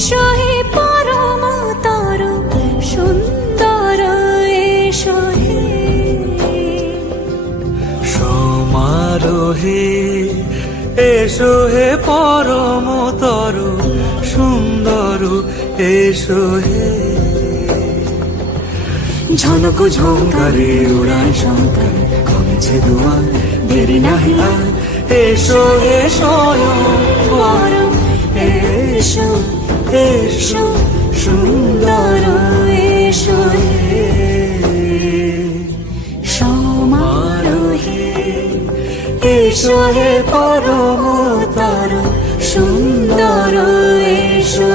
এসো হে পরমতর সুন্দর এসো হে সমারোহে এসো হে পরমতর সুন্দর এসো হে ঝনক ঝঙ্কারে উড়ায় শঙ্কর কমেছে দুয়ার দেরি নাহি আর এসো হে স্বয়ং পরম এসো এসো সুন্দর এসো হে সমারোহে এসো হে পরমতর সুন্দর এসো